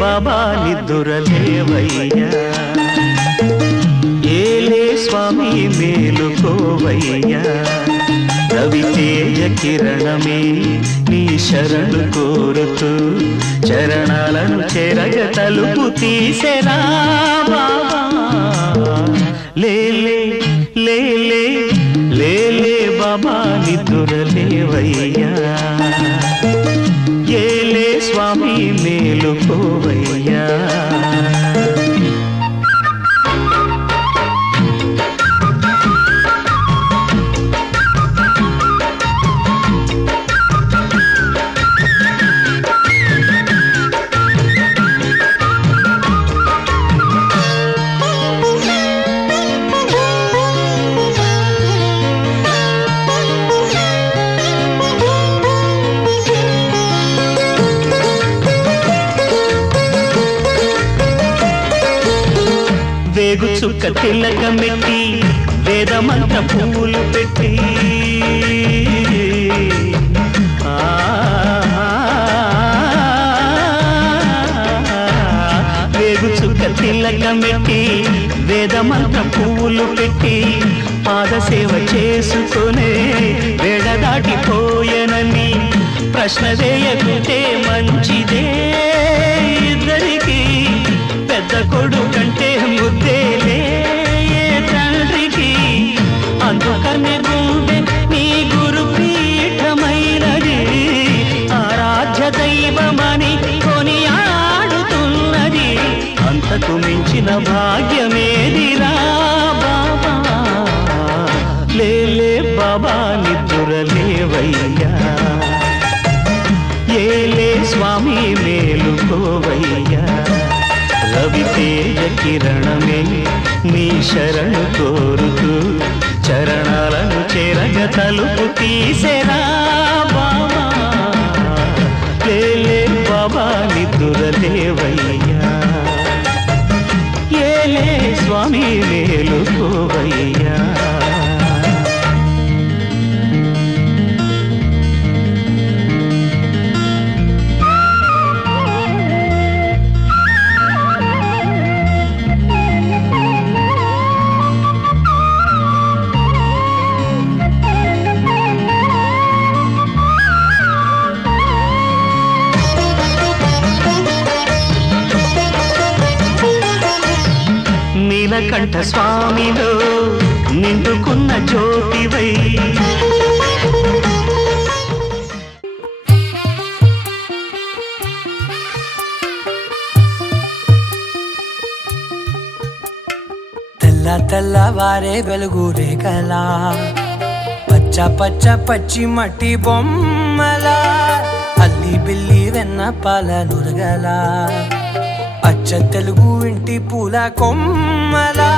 బాబా నిద్దురలేవయ్యా, ఏలే స్వామి మేలుకోవయ్యా, రవితేజ కిరణమే నీ శరణు కోరుతూ చరణాలను చెరగ తలుపు తీసెరా బాబా. లేలే లేలే లేలే బాబా నిద్దురలేవయ్యా, ఏలే స్వామి మేలుకోవయ్యా. వేగు చుక్క తిలకమెట్టి వేదమంత్ర పువ్వులు పెట్టి వేగు చుక్క తిలకమెట్టి వేదమంత్ర పువ్వులు పెట్టి పాదసేవ చేసుకునే వేడ దాటిపోయనని ప్రశ్న వేయకుంటే మంచిదే. ఇద్దరికి పెద్ద కొడుకంటే ముద్దేలే తండ్రికి, అందుకనే గుండె నీ గురు పీఠమైనది, ఆరాధ్య దైవమని కొనియాడుతున్నది. అంతకు మించిన భాగ్యమేదిరా బాబా. లేలే బాబా నిద్దురలేవయ్యా, ఏలే స్వామి మేలుకోవయ్యా, రవితేజ కిరణమే నీ శరణు కోరుతూ చరణాలను చెరగ తలుపు తీసెరా బాబా. లేలే బాబా నిద్దురలేవయ్యా, ఏలే స్వామి మేలుకోవయ్యా. నీలకంఠ స్వామిలో నిండుకున్న జ్యోతివై, తెల్ల తెల్లవారే వెలుగు రేఖలా, పచ్చ పచ్చ పచ్చి మట్టి బొమ్మలా, అల్లి బిల్లి వెన్న పాల నురగలా, అచ్చ తెలుగు ఇంటి పూల కొమ్మలా,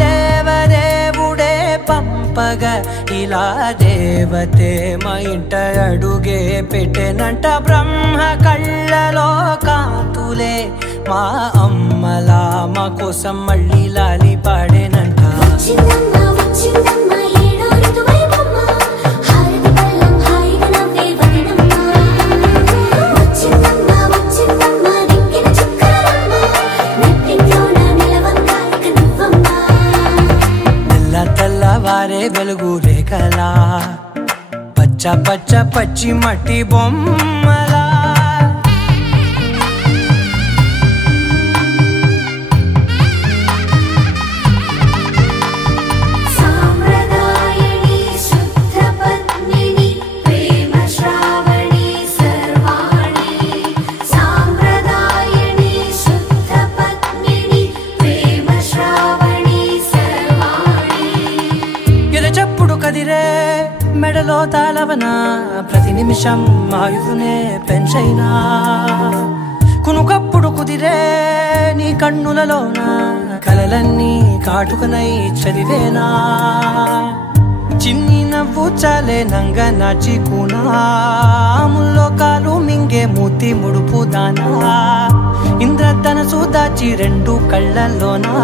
దేవదేవుడే పంపగా ఇలా దేవతే మా ఇంట అడుగే పెట్టెనంట. బ్రహ్మ కళ్ళలో కాంతులే మా అమ్మలా మా కోసం మళ్ళీ లాలి పాడేనంట. తెల్లవారే వెలుగు రేఖలా, పచ్చ పచ్చ పచ్చి మట్టి బొమ్మలా. కదిరే మెడలో తాళవన ప్రతి నిమిషం ఆయుధునే పెంచైనా, కునుకప్పుడు కుదిరే నీ కన్నులలోన కలలన్నీ కాటుకనై చదివేనా చిన్ని నవ్వు చాలే నంగ నాచి కూనాముల్లో కాలు మింగే మూతి ముడుపు దానా ఇంద్రధనసు దాచి రెండు కళ్ళల్లోనా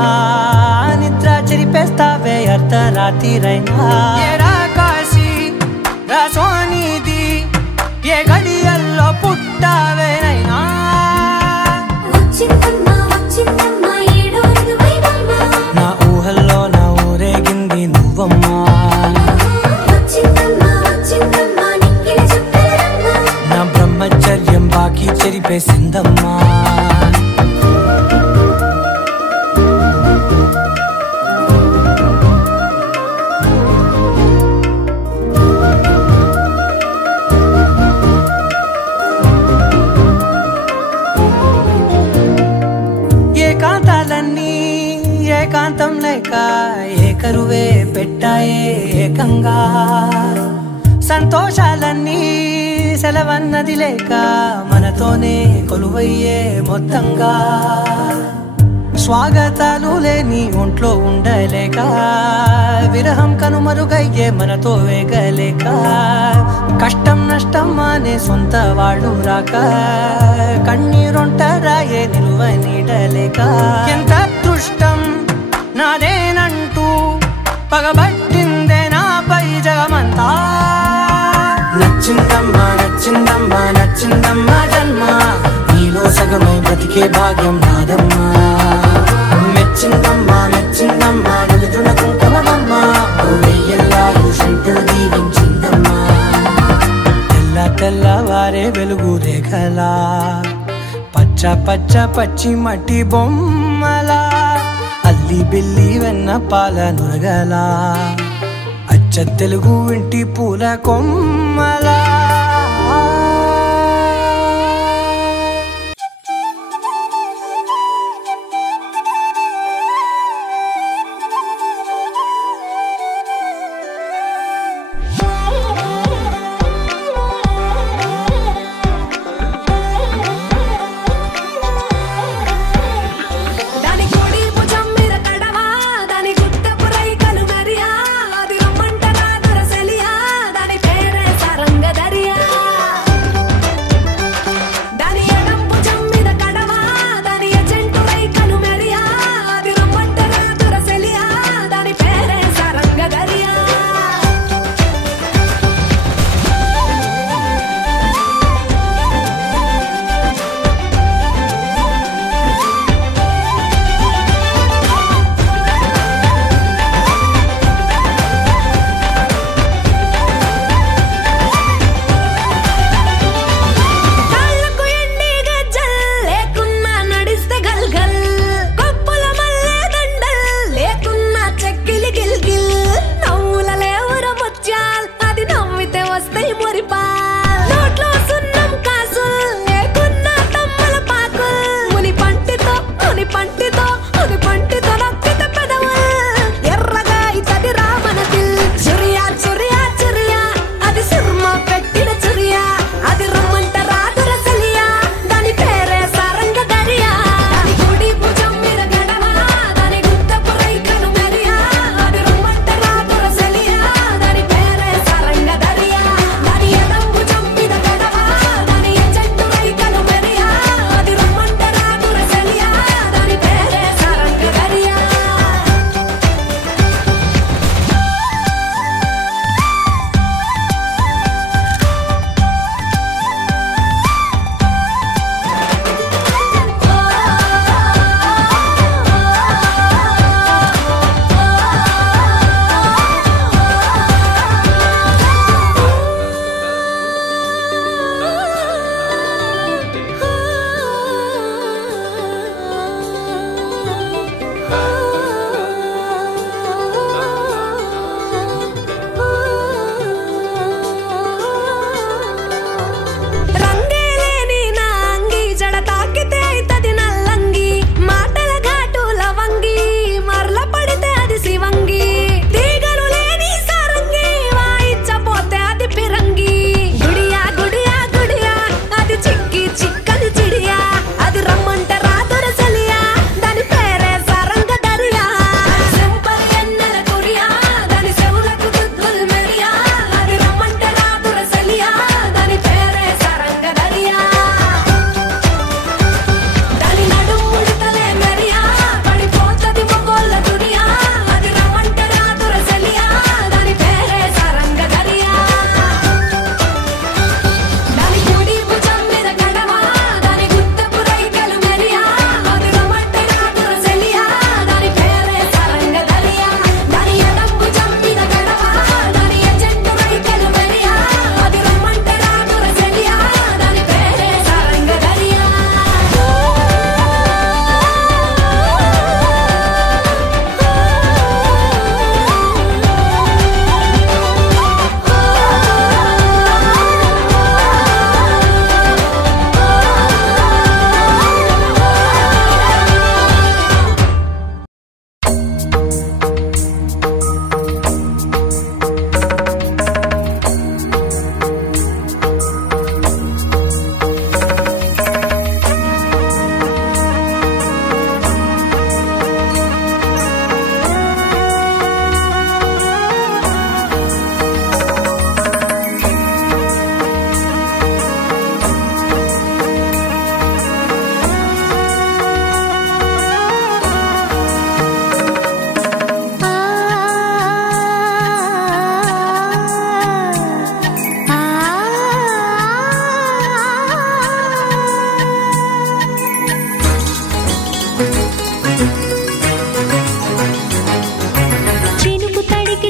నిద్ర చెరిపేస్తావే అర్ధరాత్రిరైనా ఏరా కాశీ రా సోనిది ఏ గడియల్లో పుట్టావేనైనా నా ఊహల్లో నా ఊరేగింది నువ్వమ్మా నా బ్రహ్మచర్యం బాకీ చెరిపేసిందమ్మా ఏకాంతాలన్నీ ఏకాంతం లేక ఏకరువే పెట్టాయే ఏకంగా సంతోషాలన్నీ సెలవన్నది లేక మనతోనే కొలువయ్యే మొత్తంగా స్వాగతాలు లేని ఒంట్లో ఉండలేక విరహం కనుమరుగయ్యే మనతో వేగలేక కష్టం నష్టం అనే సొంత వాళ్ళు రాక కన్నీరొంటరాయే నిలువ నీడలేక ఎంత అదృష్టం నాదేనంటూ పగబట్టిందే నాపై జగమంతా నచ్చిందమ్మా నచ్చిందమ్మా నచ్చిందమ్మా జన్మ నీలో సగమై బ్రతికే భాగ్యం నాదమ్మా మెచ్చిందమ్మా మెచ్చిందమ్మా నలుదున కుంకుమమ్మా వెయ్యల్లాలు శంకరు దీవించిందమ్మా తెల్ల తెల్లవారే వెలుగు రేఖలా పచ్చ పచ్చ పచ్చి మట్టి బొమ్మలా అల్లి బిల్లి వెన్న పాల నురగలా అచ్చ తెలుగు ఇంటి పూల కొమ్మలా రంగ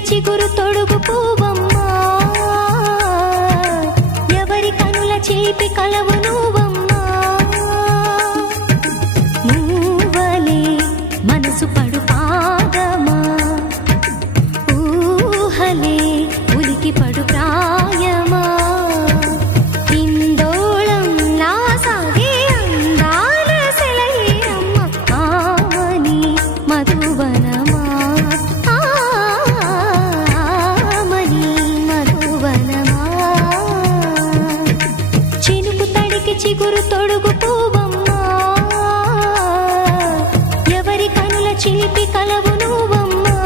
చిగురు తొడుగు పువ్వమ్మా ఎవరి కనుల చిలిపి కలవు నువ్వమ్మా నువ్వలే మనసు పడు పాదమా ఊహలే ఉలికి పడు ప్రాయమా ఇందోళంలా సాగే అందాల సెలయేరమ్మ ఆమని మధువనమా ఆమని మధువనమా చినుకు తడికి చిగురు తొడుగు పువ్వమ్మా ఎవరి కనుల చిలిపి కలవు నువ్వమ్మా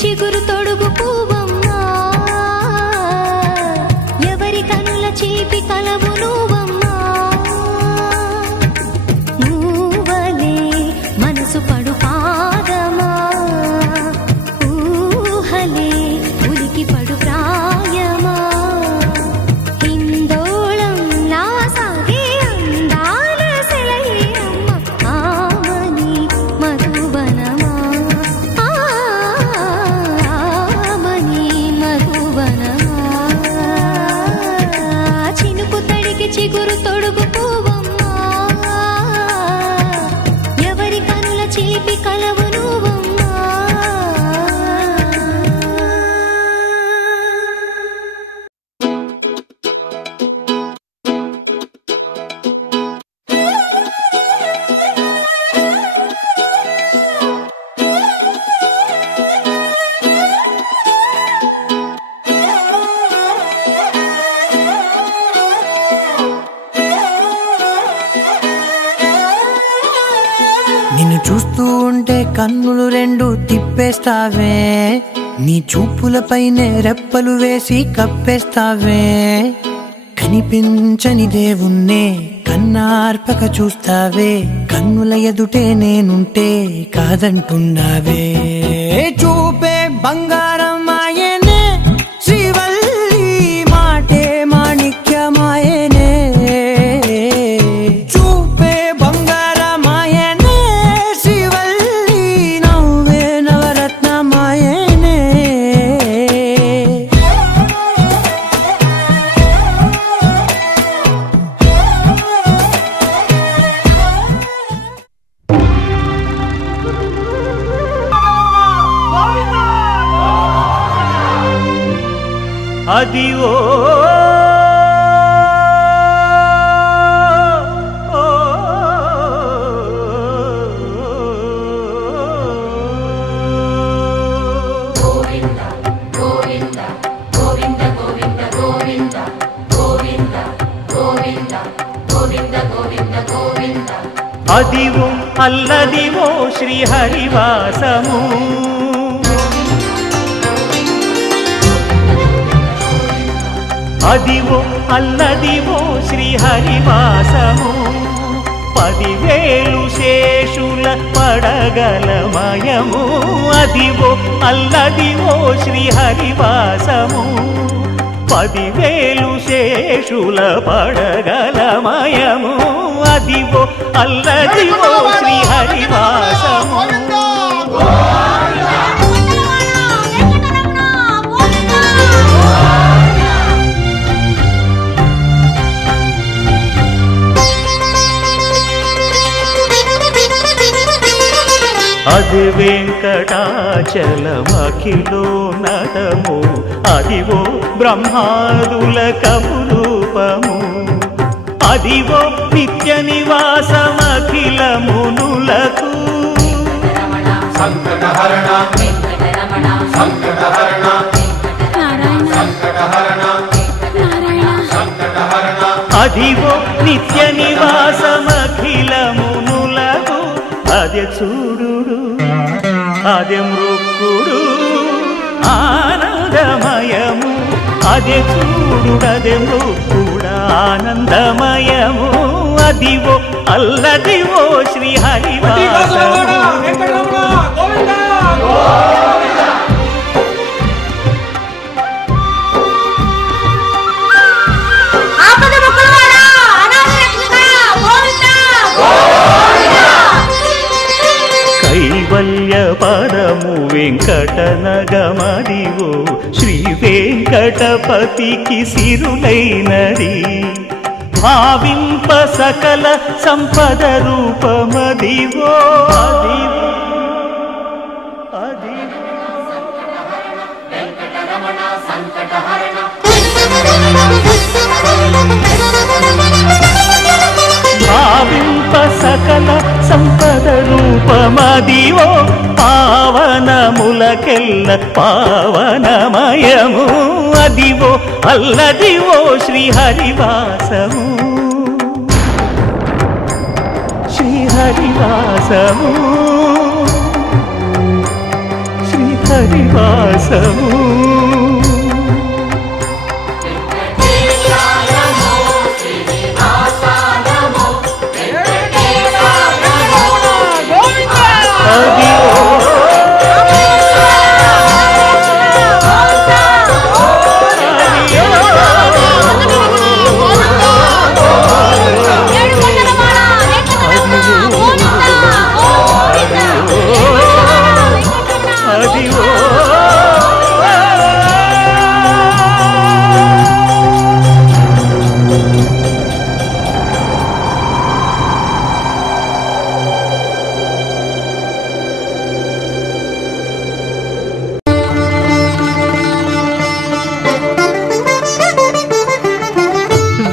చిగురు తొడుగు పువ్వమ్మా ఎవరి కనుల చిలిపి కలవు నువ్వమ్మా నువ్వలే మనసు పడు పాదమా ఊహలే ఉలికి పడు ప్రాయమా ఇందోళంలా సాగే అందాల సెలయేరమ్మ ఆమని మధువనమా చిగురు తొడుగు పువ్వమ్మా ఎవరి కనుల చిలిపి కలవు నువ్వమ్మా నిన్ను చూస్తూ ఉంటే కన్నులు రెండు తిప్పేస్తావే నీ చూపులపైనే రెప్పలు వేసి కప్పేస్తావే కనిపించని దేవుణ్ణే కన్నార్పక చూస్తావే కన్నుల ఎదుటే నేనుంటే కాదంటున్నావే చూపే బంగారం ఆయనే శ్రీవల్లి మాటే మాణిక్యమాయనే చూపే బంగారం అదివో అదివో అల్లదివో శ్రీహరివాసము అదివో అల్లదివో శ్రీహరివాసము 10,000 శేషుల పడగలమయము అదివో అల్లదివో శ్రీహరివాసము 10,000 శేషుల పడగలమయము అదివో అల్లదివో శ్రీహరివాసము అది వెంకటాచలమఖిలో నటము అదివో బ్రహ్మాదుల కపురూపము అదివో నిత్య నివాసమఖిల మునులకు సంకటహరణ సంకటహరణ సంకటహరణ సంకటహరణ అదివో నిత్య నివాసమఖిల మునులకు అదే చూడు అదే మృక్కుడు ఆనందమయము అదే చూడు అదే మృక్కుడు ఆనందమయము అదివో అల్లదివో శ్రీహరివాసము కైవల్య పదము వెంకటనగమదివో శ్రీ వెంకటపతికి సిరులైనది భావింప సకల సంపద రూపమదివో అదివో భావింప సకల సంపద రూపమదివో పావనములకెల్ల పావనమయము అదివో అల్లదివో శ్రీహరివాసము శ్రీహరివాసము శ్రీహరివాసము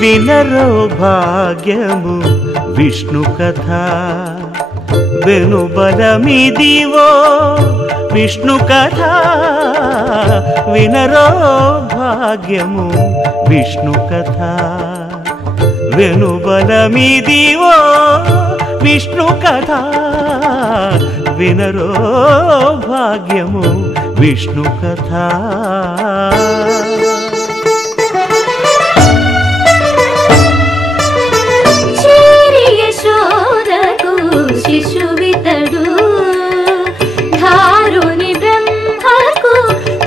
వినరో భాగ్యము విష్ణు కథ వెనుబలమిదివో విష్ణు కథ వినరో భాగ్యము విష్ణు కథ వెనుబలమిదివో విష్ణు కథ వినరో భాగ్యము విష్ణు కథ శిశువితడు ధారుని బ్రహ్మకు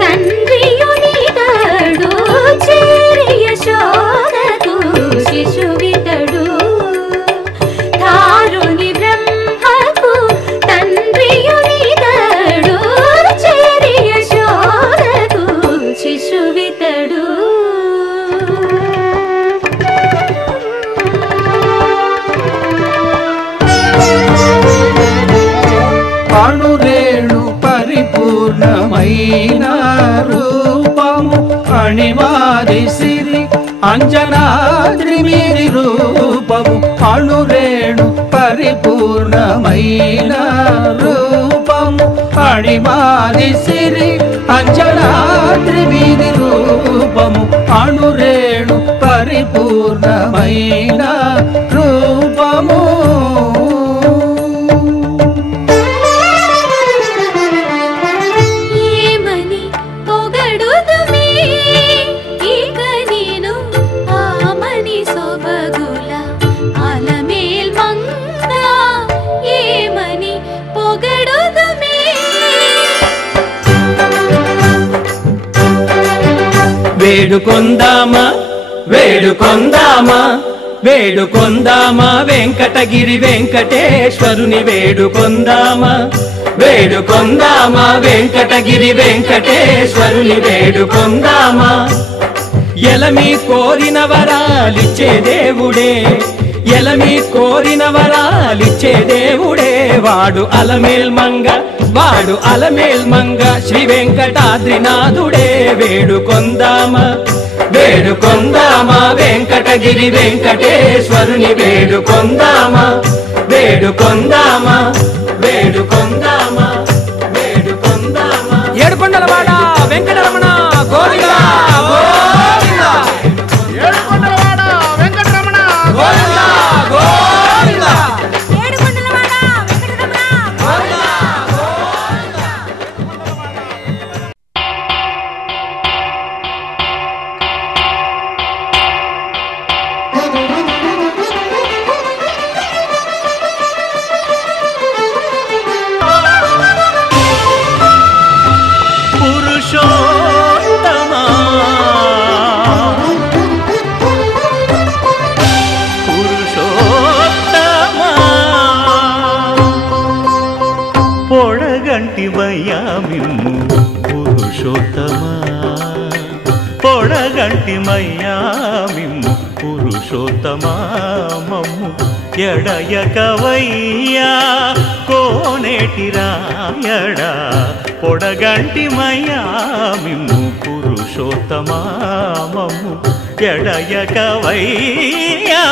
తండ్రియునితడు చేరి యశోదకు శిశువితడు ధారుని బ్రహ్మకు తండ్రియునితడు చేరి యశోదకు శిశువితడు అణురేణు పరిపూర్ణమైన రూపము అణిమాది సిరి అంజనాద్రి మీది రూపము అణురేణు పరిపూర్ణమైన రూపము అణిమాది సిరి అంజనాద్రి మీది రూపము అణురేణు పరిపూర్ణమైన రూపము వేడుకొందామా వేడుకొందామా వేడుకొందామా వెంకటగిరి వెంకటేశ్వరుని వేడుకొందామా వేడుకొందామా వెంకటగిరి వెంకటేశ్వరుని వేడుకొందామా ఎలమి కోరిన వరాలిచ్చే దేవుడే ఎలమి కోరిన వరాలిచ్చే దేవుడే వాడు అలమేల్మంగ శ్రీ వెంకటాద్రినాథుడే వేడుకొందామా వేడుకొందామా వెంకటగిరి వెంకటేశ్వరుని వేడుకొందామా వేడుకొందామా వేడుకొందామా వేడుకొందామా ఏడుకొండలవాడ వెంకటరమణ గోవిందా గోవిందా ఏడుకొండలవాడ వెంకటరమణ గోవిందా గోవిందా ఏడుకొండలవాడ వెంకటరమణ గోవిందా పొడగంటిమయ్యా మిమ్ము పురుషోత్తమా మమ్ము ఎడయకవయ్యా కోనేటి రాయడా పొడగంటిమయ్యా మిమ్ము పురుషోత్తమా మమ్ము ఎడయకవయ్యా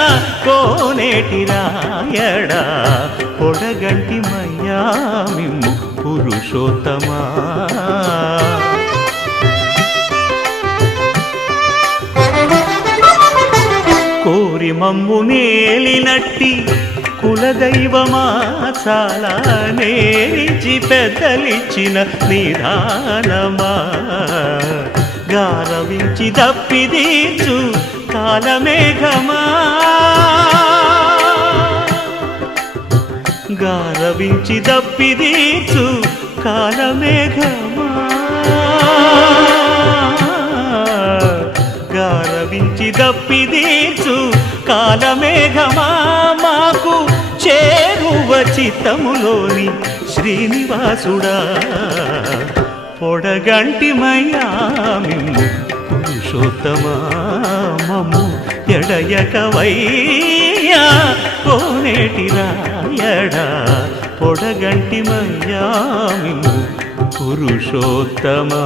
కోనేటి రాయడా పొడగంటిమయ్యా మిమ్ము పురుషోత్తమా కోరి మమ్ము నేలినట్టి కులదైవమా చాలా నేరిచి పెద్దలిచ్చిన నిదానమా గారవించి దప్పిదీర్చు కాలమేఘమా గారవించి దప్పిదీర్చు కాలమేఘమా గారవించి దప్పిదీర్చు కాలమేఘమా మాకు చేరువ చిత్తములోని శ్రీనివాసుడా పొడగంటిమయ్యా మిమ్ము పురుషోత్తమా మమ్ము ఎడయకవయ్యా కోనేటి రాయడా పొడగంటిమయ్యా మిమ్ము పురుషోత్తమా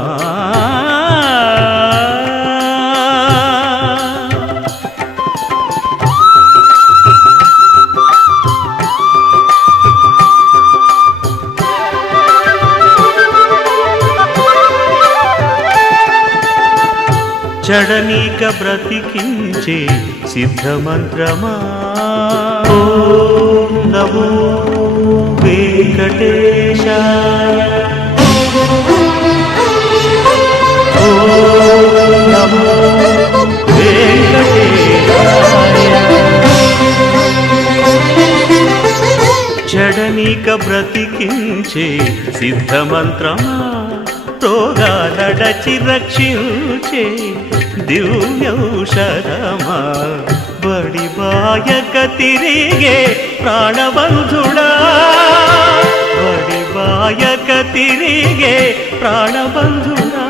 చడనీక బ్రతికించే సిద్ధమంత్రమా ఓం నమో వెంకటేశాయ ఓం నమో వెంకటేశాయ చడనీక బ్రతికించే సిద్ధమంత్రమా రోగాలడచి రక్షించే దివ్యౌషధమా బడి బాయక తిరిగే ప్రాణబంధుడా బడి బాయక తిరిగే ప్రాణబంధుడా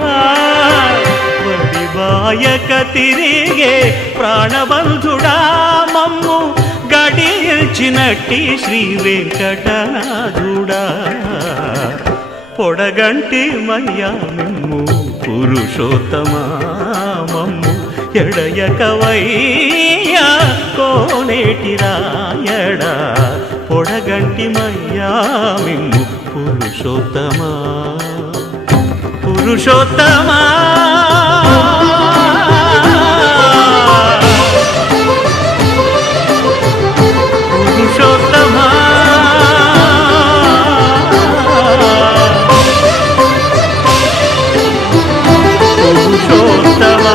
బడి బాయక తిరిగే ప్రాణబంధుడా మమ్ము గడిచినట్టి శ్రీ వెంకటనాథుడా పొడగంటిమయ్యా మిమ్ము పురుషోత్తమా మమ్ము ఎడయకవయ్యా కోనేటి రాయడా పొడగంటి మయ్యా మిమ్ము పురుషోత్తమా పురుషోత్తమా పురుషోత్తమా పురుషోత్తమా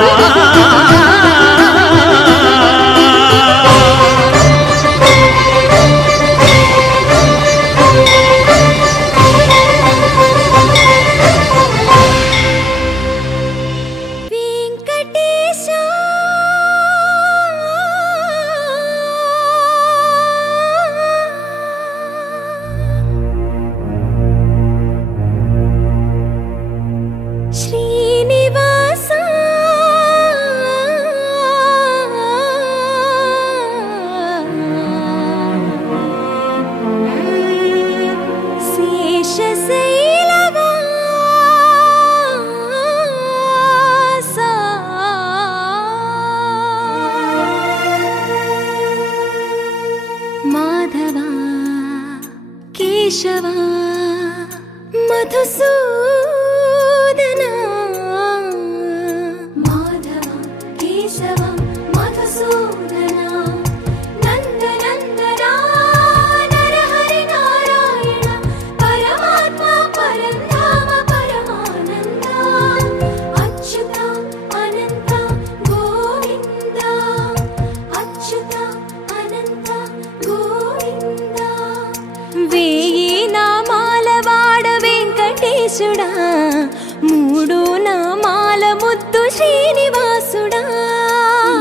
మూడు నామాల ముద్దు శ్రీనివాసుడా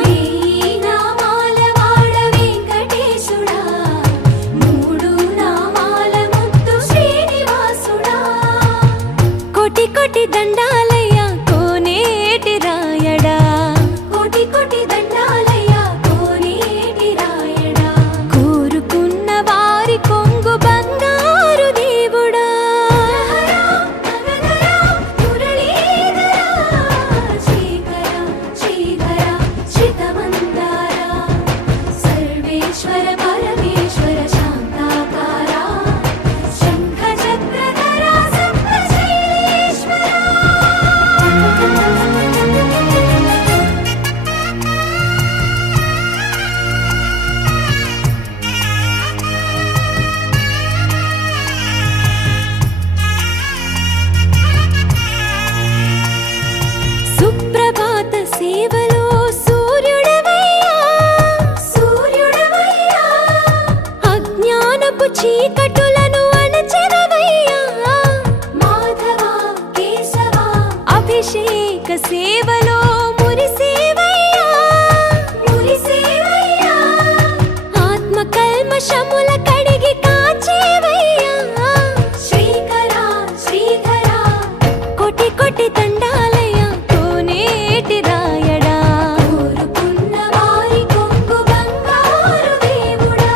వేయి నామాల వాడ వెంకటేశుడా మూడు నామాల ముద్దు శ్రీనివాసుడా కోటి కోటి దండాలయ్యా కోనేటి రాయడా కోటి కోటి దండాలయ్యా కోనేటి రాయడా కోరుకున్న వారి కొంగు బంగారు దేవుడా చీకటులను అణచెదవయ్యా మాధవా కేశవా అభిషేక సేవలో మురిసేవయ్యా మురిసేవయ్యా ఆత్మ కల్మషముల కడిగి కాచేవయ్యా శ్రీకరా శ్రీధరా కోటి కోటి దండాలయ్యా కోనేటి రాయడా కోరుకున్న వారి కొంగు బంగారు దేవుడా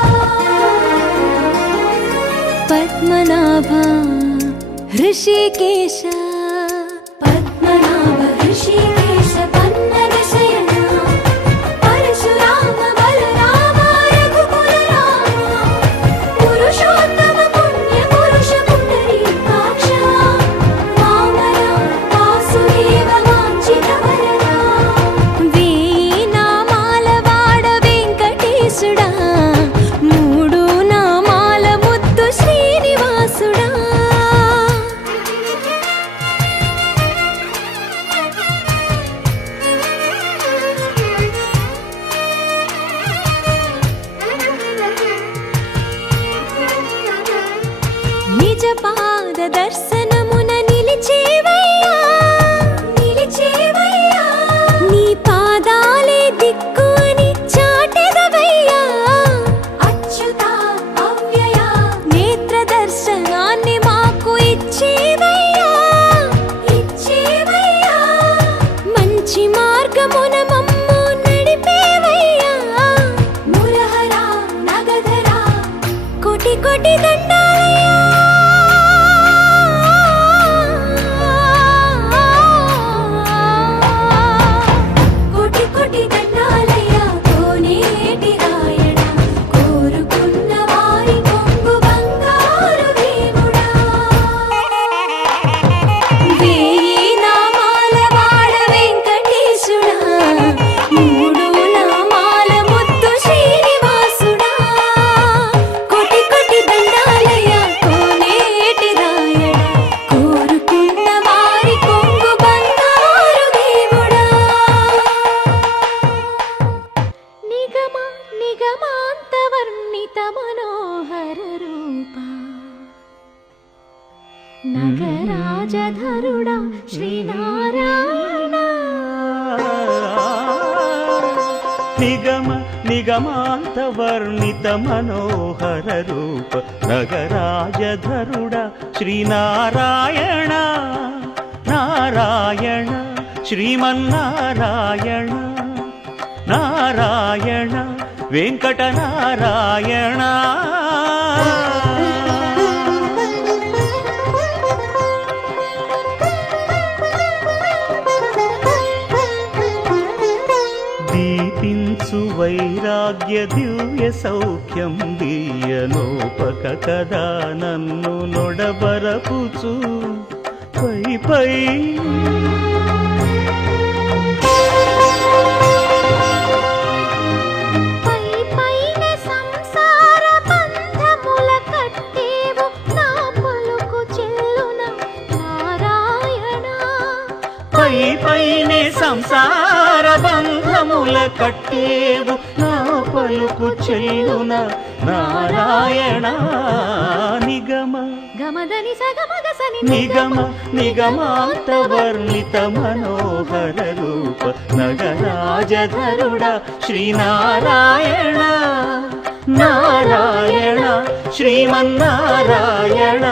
పద్మనాభ హృషికేశ పద్మనాభ హృషికేశ పన్నగ శయన పరశురామ బలరామ రఘుకుల రామ పురుషోత్తమ పుణ్య పురుష పుండరీకాక్ష వామన వాసుదేవ వాంఛిత వరదా వేయి నామాల వాడ వెంకటేశుడా మూడు నామాల ముద్దు శ్రీనివాసుడా నిజ పాద దర్శనమున నిలిచేవయ్యా నిలిచేవయ్యా నీ పాదాలే దిక్కు అని చాటెదవయ్యా అచ్యుత అవ్యయ నేత్ర దర్శనాన్ని మాకు ఇచ్చేవయ్యా ఇచ్చేవయ్యా మంచి మార్గమున మమ్ము నడిపేవయ్యా మురహరా నగధరా కోటి కోటి దండాలయ్యా మనోహర రూప నగరాజధరుడా శ్రీనారాయణ నిగమ నిగమాంత వర్ణిత మనోహర రూప నగరాజధరుడ శ్రీనారాయణ నారాయణ శ్రీమన్నారాయణ నారాయణ వెంకట నారాయణ దీపించు వైరాగ్య దివ్య సౌఖ్యం దీయనోపక కదా నన్ను నొడబరపుచు పై పై పైనే సంసార బంధముల కట్టేవు నా పలుకు చెల్లున నారాయణ నిగమ గమదని సగమగసని నిగమ నిగమాంత వర్ణిత మనోహర రూప నగరాజధరుడ శ్రీనారాయణ నారాయణ శ్రీమన్నారాయణ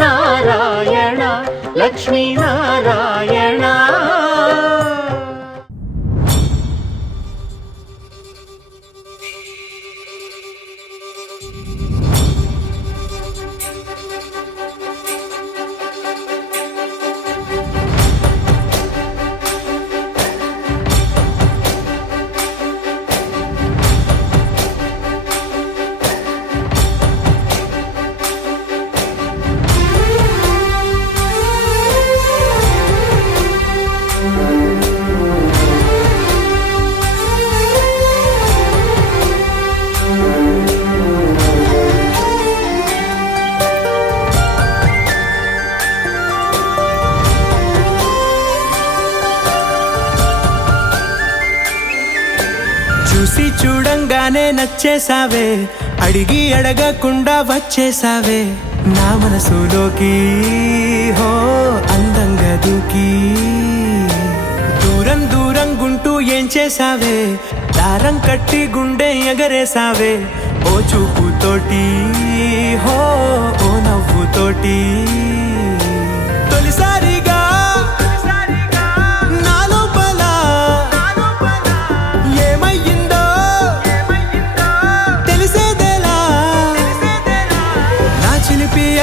నారాయణ లక్ష్మీనారాయణ చూసి చూడంగానే నచ్చేసావే అడిగి అడగకుండా వచ్చేసావే నా మనసులోకి హో అందంగా దూకి దూరం దూరం గుంటూ ఏం చేసావే దారం కట్టి గుండె ఎగరేసావే ఓ చూపుతోటి హో ఓ నవ్వుతోటి తొలిసారిగా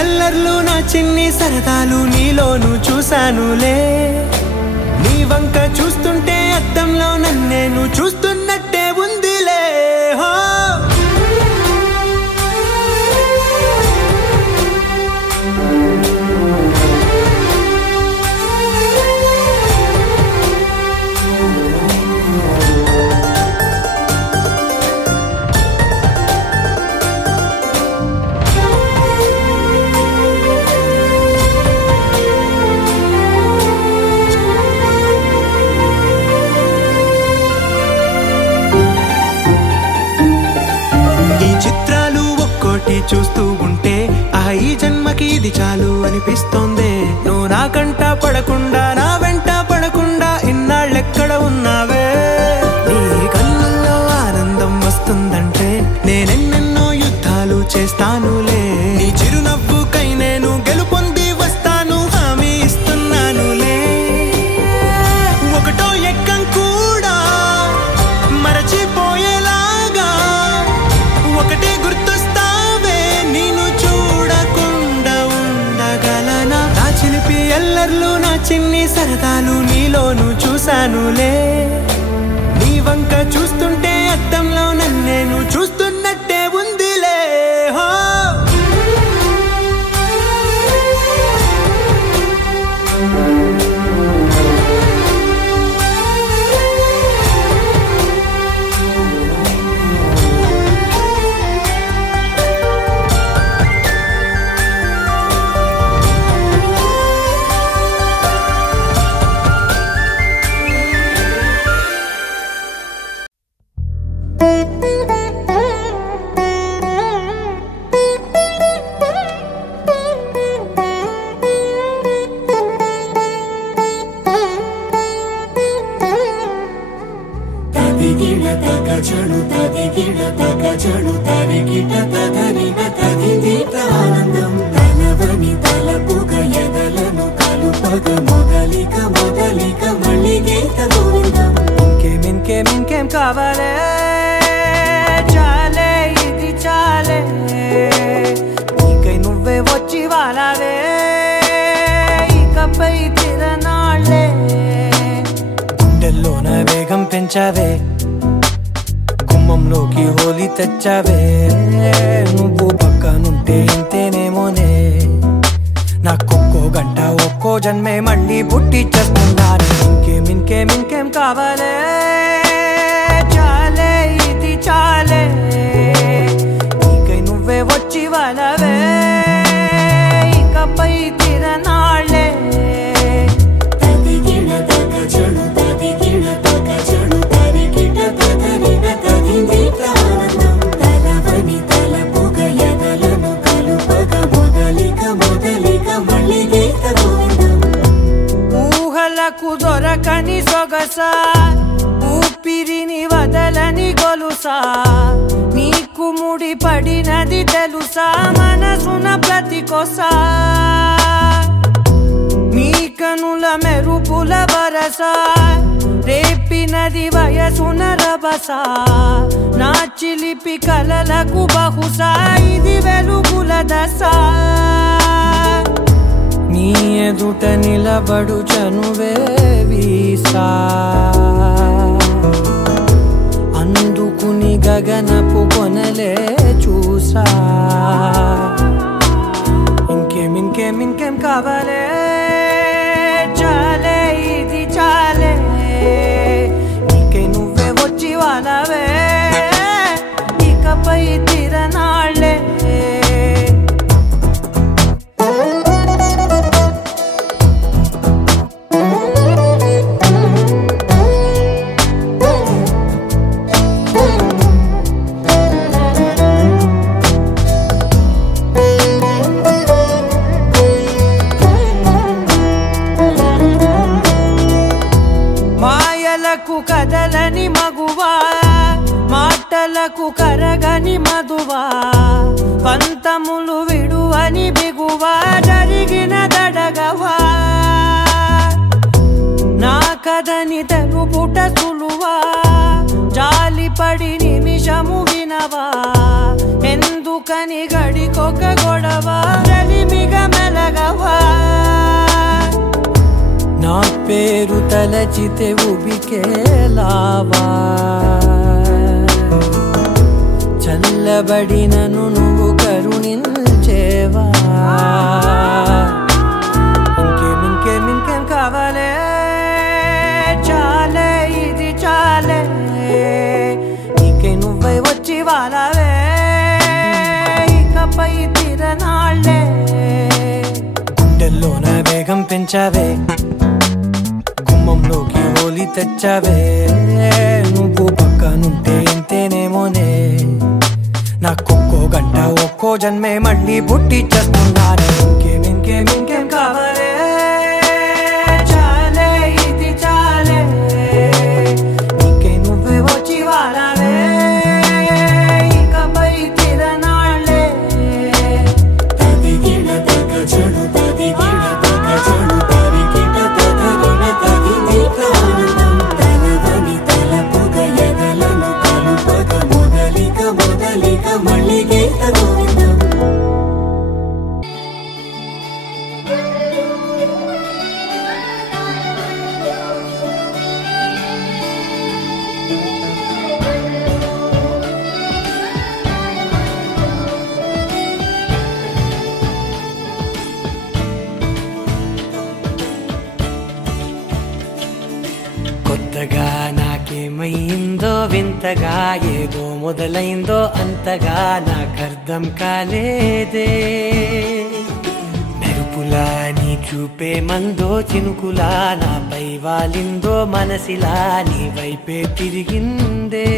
ఎల్లర్లు నా చిన్ని సరదాలు నీలోను చూశానులే నీ వంక చూస్తుంటే అద్దంలో నన్నేను చూస్తున్నట్టే ఉందిలే హో చూస్తూ ఉంటే ఈ జన్మకి ఇది చాలు అనిపిస్తోందే నువ్వు నా కంట పడకుండా నా వెంట పడకుండా ఇన్నాళ్ళెక్కడ ఉన్నావే నీ కళ్ళల్లో ఆనందం వస్తుందంటే నేనెన్నెన్నో యుద్ధాలు చేస్తానులే నీ చిరునవ్వుకై నేను గెలుపొంది వస్తాను హామీ ఇస్తున్నానులే ఒకటో ఎక్కం కూడా మరచిపోయేలాగా ఒకటే గుర్తు ఎల్లర్లు నా చిన్ని సరదాలు నీలోను చూశానులే నీ వంక చూస్తుంటే అద్దంలో నన్నేను చూస్తున్నట్టే ఉందిలే హో తరికిట తదరిన తదిదీత ఆనందం తలవని తలపుగ ఎదలను కలుపగ మొదలిక మొదలిక మళ్ళీ గీత గోవిందం ఇంకేం కావాలే చాలే ఇది చాలే నీకై నువ్వే వచ్చి వాలావే ఇకపై తిరనాళ్ళే గుండెల్లోన వేగం పెంచావే గుమ్మంలోకి హోలీ తెచ్చావే నువ్వు పక్కనుంటే ఇంతేనేమోనే నాకొక్కో గంట ఒక్కో జన్మే మళ్ళీ పుట్టి చేస్తున్నాను ఇంకేం కావాలే చాలే ఇది చాలే నీకై నువ్వే వచ్చి వాళ్ళవే ఇకపై తిరనాళ్ళే ఊహలకు దొరకని సొగసా ఊపిరిని వదలని గొలుసా నీకు ముడి పడినది తెలుసా మనసున ప్రతి కొసా నీ కనుల మెరుపుల వరసా రేపినది వయసున రభసా నా చిలిపి కలలకు బహుశా ఇది వెలుగుల దశ నీ ఎదుట నిలబడు చనువే వీసా అందుకుని గగనపు కొనలే చూసా ఇంకేం కావాలే చాలే ఇది చాలే నీకై నువ్వే వచ్చి వాళ్ళవే ఇకపై తిరనాళ్ళే కదలని మగువా మాటలకు కరగని మధువా పంతములు విడువని బిగువా జరిగిన దడగవా నా కథని తెలుపుట సులువా జాలిపడి నిమిషము వినవా ఎందుకని గడికొక గొడవ రలిమిగ మెలగవా నా పేరు తలచితే ఉబికేలావా చల్లబడినను నువ్వు కరుణించేవా ఇంకేం కావాలే చాలే ఇది చాలే నీకై నువ్వై వచ్చి వాళ్ళవే ఇకపై తిరనాళ్ళే గుండెల్లోన వేగం పెంచావే గుమ్మంలోకి హోలీ తెచ్చావే నువ్వు పక్కనుంటే ఇంతేనేమోనే నాకొక్కో గంట ఒక్కో జన్మే మళ్ళీ పుట్టి చేస్తున్నాను ఇంకేం కావాలే చాలే ఇది చాలే నీకై నువ్వే వచ్చి వాళ్ళవే ఇకపై తిరనాళ్ళే తదిగిన తగ చెడు తదిగిన తగ చెడు తరికిట తదరిన తదిదీత ఆనందం తలవని తలపుగ ఎదలను కలుపగ మొదలిక మళ్ళీ గీత గోవిందం కొత్తగా నాకేమైందో వింతగా ఏదో మొదలైందో అంతగా నాకర్థం కాలేదే మెరుపులా నీ చూపే మందో చినుకులా నాపై వాలిందో మనసిలా నీ వైపే తిరిగిందే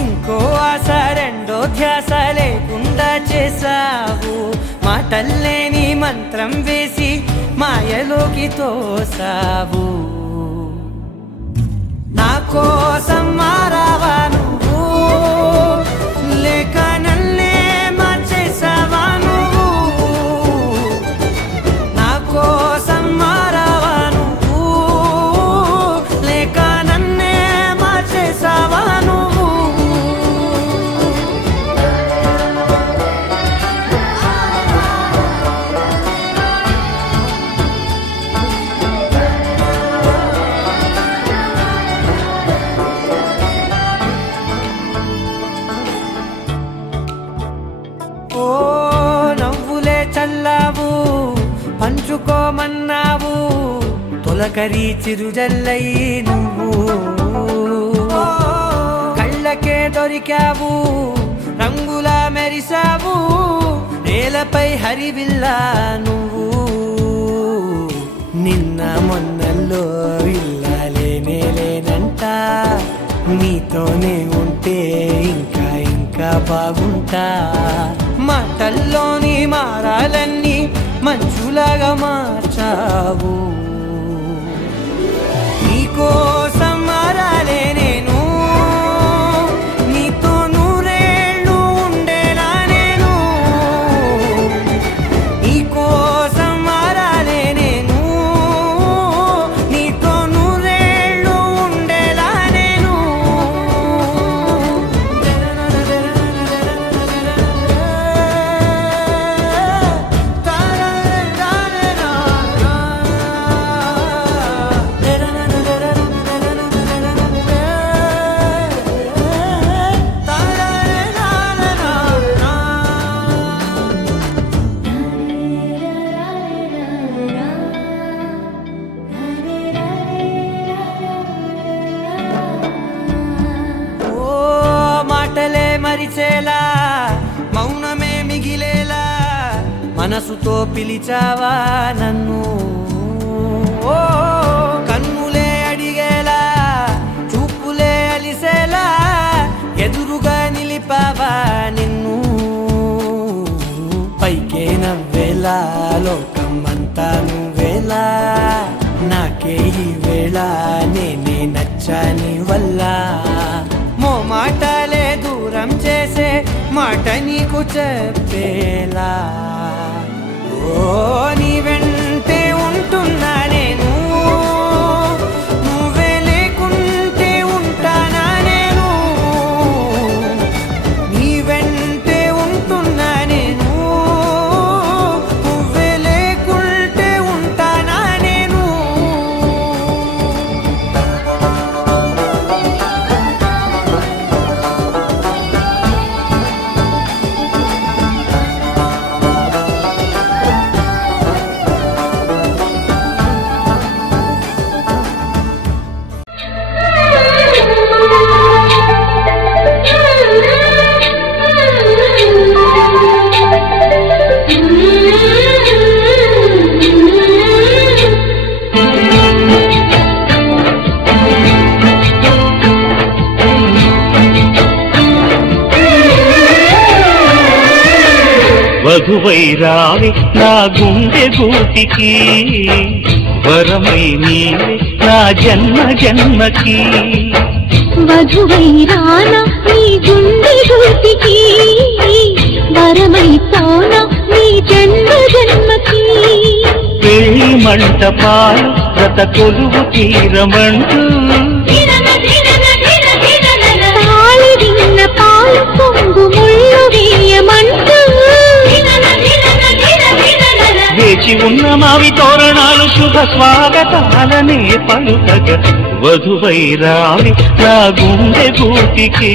ఇంకో ఆశ రెండో ధ్యాస లేకుండా చేసావు మాటల్లే నీ మంత్రం వేసి మాయలోకి తోసావు నా కోసం మారావా నువ్వు ఓ నవ్వులే చల్లావు పంచుకోమన్నావు తొలకరి చిరుజల్లై నువ్వు కళ్ళకే దొరికావు రంగులా మెరిసావు నేలపై హరివిల్లా నువ్వు నిన్న మొన్నల్లో ఇల్లాలేనే లేనంట నీతోనే ఉంటే ఇంకా ఇంకా బాగుంటా మాటల్లోని మారాలన్నీ మంచులాగా మార్చావు నీకోసం మారాలే నేను నీతో నూరేళ్ళు ఉండేలా నేను నీకోసం మారాలే నేను నీతో నూరేళ్ళు ఉండేలా నేను మాటలే మరిచేలా మౌనమే మిగిలేలా మనసుతో పిలిచావా నన్ను ఓ కన్నులే అడిగేలా చూపులే అలిసేలా ఎదురుగా నిలిపావా నిన్ను పైకే నవ్వేలా లోకం అంతా నువ్వేలా నాకే ఈ వేళ నేనే నచ్చాని వల్ల మో మాటలే దూరం చేసే మాట నీకు చెప్పేలా ఓ నీ వెంటే ఉంటున్నా నేను నువ్వే లేకుంటే ఉంటానా నేను నీ వెంటే ఉంటున్నా నేను నువ్వే లేకుంటే ఉంటానా నేను వధువై రావి నా గుండె గూటికి వరమై నీవే నా జన్మ జన్మకి వధువై రానా నీ గుండె గూటికి వరమై పోనా నీ జన్మ జన్మకి పెళ్లి మంటపాలు రత కొలువు తీరమంటూ తాళి విన్న పాలు పొంగు ముళ్ళు వేయమంటూ వేచి ఉన్న మావి తోరణాలు శుభ స్వాగతాలనే పలుకగ వధువై రావి నా గుండె గూటికి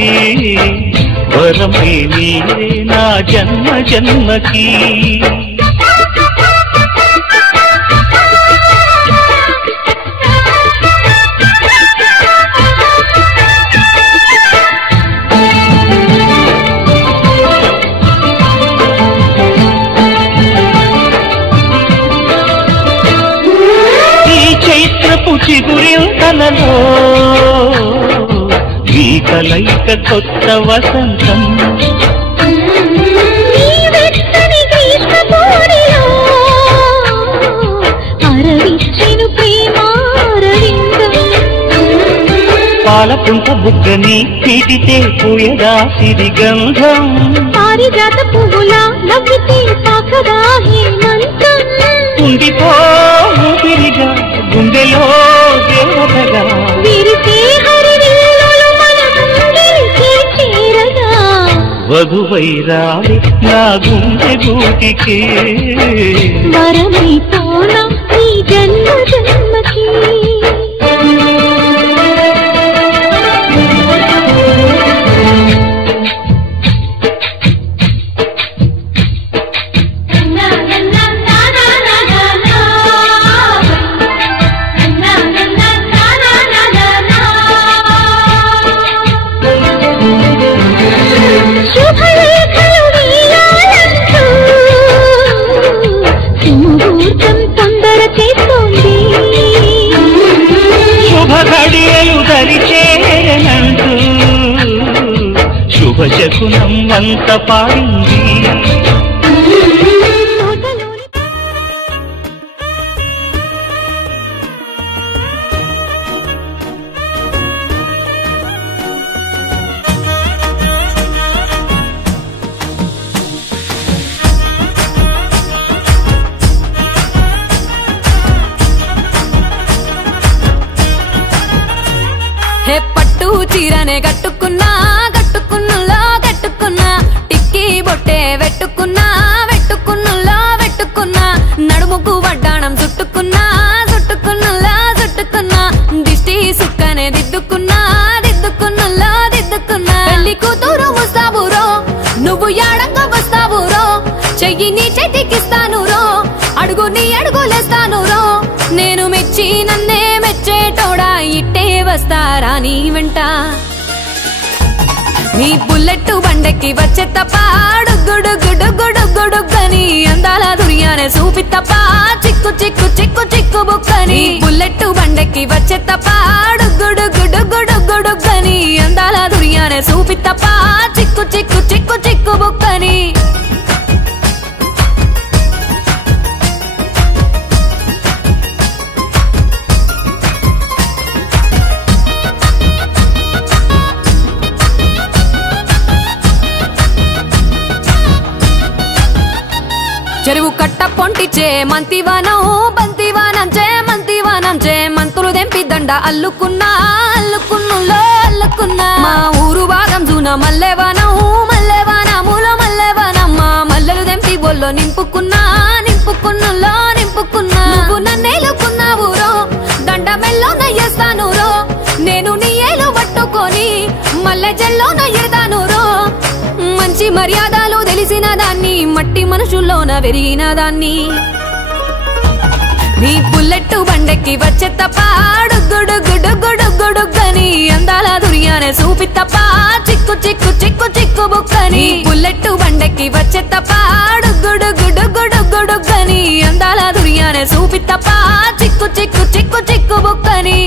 వరమై నీవే నా జన్మ జన్మకి చిగురింతలలో ఈ కలయిక కొత్త వసంతం పాలపుంట బుగ్గని పీటితే పూయదా సిరి గంధం పారిజాత పువ్వులా నవ్వితే తాకదా హేమంతం ఉండిపో ఊపిరిగా గుండెలో దేవతగా విరిసే హరివిల్లులు మన ముంగిలికి చేరగా వధువై రావి నా గుండె గూటికి వరమై పోనా ఈ జన్మ జన్మకి నీకు నమ్మంత పాడింది. హే పట్టు చీరనే కట్టుకున్నా కట్టుకున్నులో కట్టుకున్నా టిక్కీ బొట్టే వెట్టుకున్నా వెట్టుకున్నులో వెట్టుకున్నా నడుముకు వడ్డాణం చుట్టుకున్నా చుట్టుకున్నులో చుట్టుకున్నా దిష్టి సుక్కనే దిద్దుకున్నా దిద్దుకున్నులో దిద్దుకున్నా పెళ్లి కూతురు వస్తావురో నువ్వు యాడంగా వస్తావురో చెయ్యి నీ చేతికిస్తాను రో అడుగు నీ అడుగులేస్తాను రో నేను మెచ్చి నన్నే మెచ్చేటోడా ఇట్టే వస్తారా నీ వెంట నీ బుల్లెట్ బండెక్కి వచ్చే తప్ప గుడుగుడుగుడుగుడుగుడుగని అందాల దుర్యానే చూపి తప్ప చిక్కు చిక్కు చిక్కు చిక్కు బుక్కని బుల్లెట్ బండెక్కి వచ్చే తప్ప గుడుగుడుగుడుగుడుగని అందాల దుర్యానే చూపి తప్ప చిక్కు చిక్కు చిక్కు చిక్కు బుక్కని చెరువు కట్ట పొంటిచే మంతివానం బంతివానం చే మంతివానం చే మంతులు దెంపి దండ అల్లుకున్నా అల్లుకున్నులో అల్లుకున్నా మా ఊరు భాగం జూన మల్లెవానం మల్లెవానములో మల్లెవానం మా మల్లెలు దెంపి బొల్లో నింపుకున్నా నింపుకున్నులో నింపుకున్నా నువ్వు నన్నేలుకున్నావు రో దండ మెల్లో నయ్యేస్తాను రో నేను నీ ఏలు పట్టుకొని మల్లె జల్లో నయ్యేదాను రో మంచి మర్యాదలు తెలిసిన దాన్ని మట్టి మనుషుల్లోన వెరిగిన దాన్ని నీ బుల్లెట్ బండెక్కి వచ్చే తప్ప గుడుగుడుగుడుగుడుగని అందాల దుర్యానే చూపి తప్ప చిక్కు చిక్కు చిక్కు చిక్కు బుక్కని బుల్లెట్ బండెక్కి వచ్చే తప్ప గుడుగుడుగుడుగుడుగని అందాల దుర్యానే చూపి తప్ప చిక్కు చిక్కు చిక్కు చిక్కు బుక్కని